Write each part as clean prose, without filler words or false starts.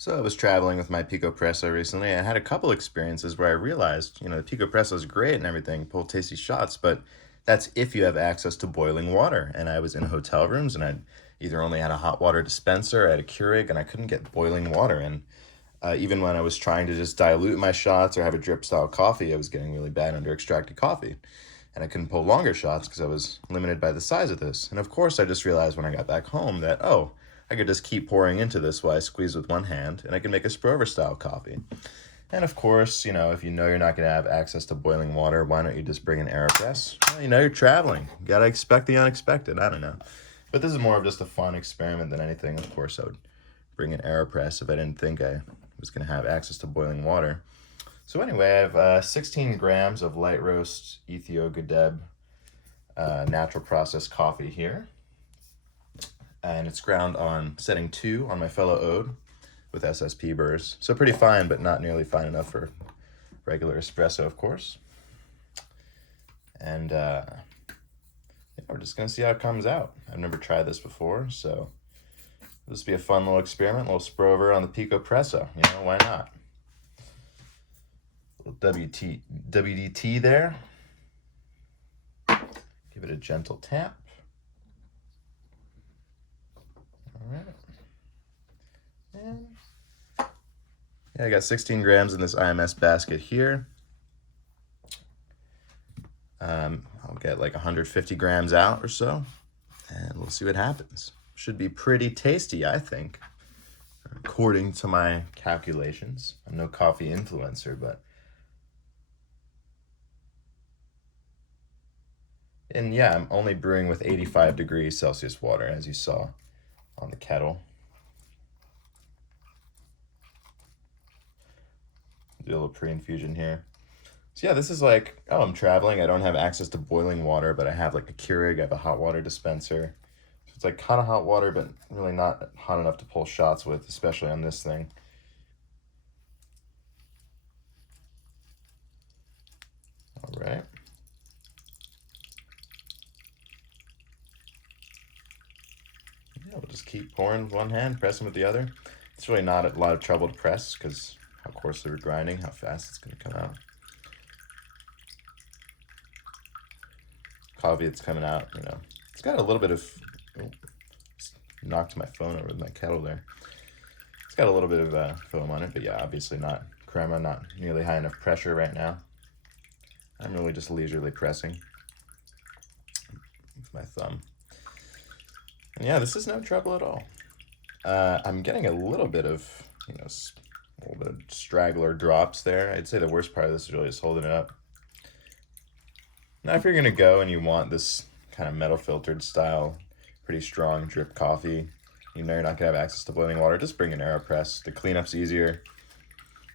So I was traveling with my Picopresso recently. I had a couple experiences where I realized, the Picopresso is great and everything, pull tasty shots, but that's if you have access to boiling water. And I was in hotel rooms and I either only had a hot water dispenser, I had a Keurig, and I couldn't get boiling water. And even when I was trying to just dilute my shots or have a drip style coffee, I was getting really bad under extracted coffee. And I couldn't pull longer shots because I was limited by the size of this. And of course, I just realized when I got back home that, oh, I could just keep pouring into this while I squeeze with one hand, and I can make a Sprover style coffee. And of course, if you know you're not going to have access to boiling water, why don't you just bring an AeroPress? Well, you're traveling. You got to expect the unexpected. I don't know. But this is more of just a fun experiment than anything. Of course, I would bring an AeroPress if I didn't think I was going to have access to boiling water. So anyway, I have 16 grams of light roast Ethio Gadeb natural processed coffee here. And it's ground on setting 2 on my fellow Ode with SSP burrs. So pretty fine, but not nearly fine enough for regular espresso, of course. And we're just gonna see how it comes out. I've never tried this before, so this will be a fun little experiment, a little Sprover on the Picopresso. Why not? A little WDT there. Give it a gentle tap. And yeah, I got 16 grams in this IMS basket here. I'll get like 150 grams out or so, and we'll see what happens. Should be pretty tasty, I think, according to my calculations. I'm no coffee influencer, but and yeah, I'm only brewing with 85 degrees Celsius water, as you saw on the kettle. Do a little pre-infusion here. So yeah, this is like, oh, I'm traveling. I don't have access to boiling water, but I have like a Keurig. I have a hot water dispenser. So it's like kind of hot water, but really not hot enough to pull shots with, especially on this thing. All right. Yeah, we'll just keep pouring with one hand, pressing with the other. It's really not a lot of trouble to press because how coarse they're grinding, how fast it's going to come out. Coffee that's coming out, it's got a little bit of, knocked my phone over with my kettle there. It's got a little bit of foam on it, but yeah, obviously not crema, not nearly high enough pressure right now. I'm really just leisurely pressing with my thumb. And yeah, this is no trouble at all. I'm getting a little bit of, straggler drops there. I'd say the worst part of this is really just holding it up. Now, if you're gonna go and you want this kind of metal filtered style, pretty strong drip coffee, you're not gonna have access to boiling water, just bring an AeroPress. The cleanup's easier.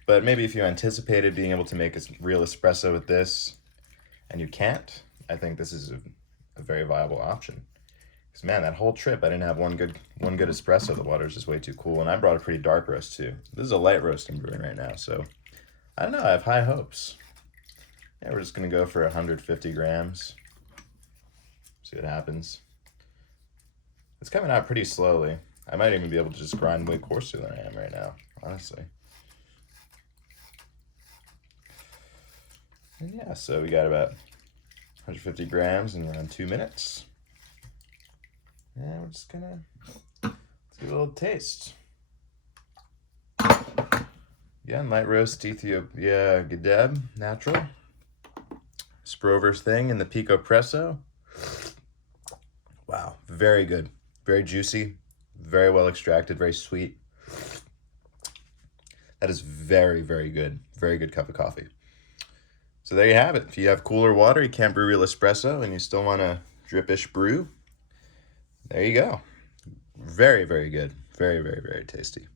But maybe if you anticipated being able to make a real espresso with this and you can't, I think this is a very viable option. Because man, that whole trip I didn't have one good espresso. The water's just way too cool, and I brought a pretty dark roast too. This is a light roast I'm brewing right now, so I don't know, I have high hopes. Yeah, we're just gonna go for 150 grams. See what happens. It's coming out pretty slowly. I might even be able to just grind way coarser than I am right now, honestly. And yeah, so we got about 150 grams in around 2 minutes. And we're just gonna, let's give it a little taste. Again, light roast Ethiopia Gadeb, natural. Sprover's thing in the Picopresso. Wow, very good. Very juicy, very well extracted, very sweet. That is very, very good. Very good cup of coffee. So there you have it. If you have cooler water, you can't brew real espresso, and you still want a drip-ish brew, there you go. Very, very good. Very, very, very tasty.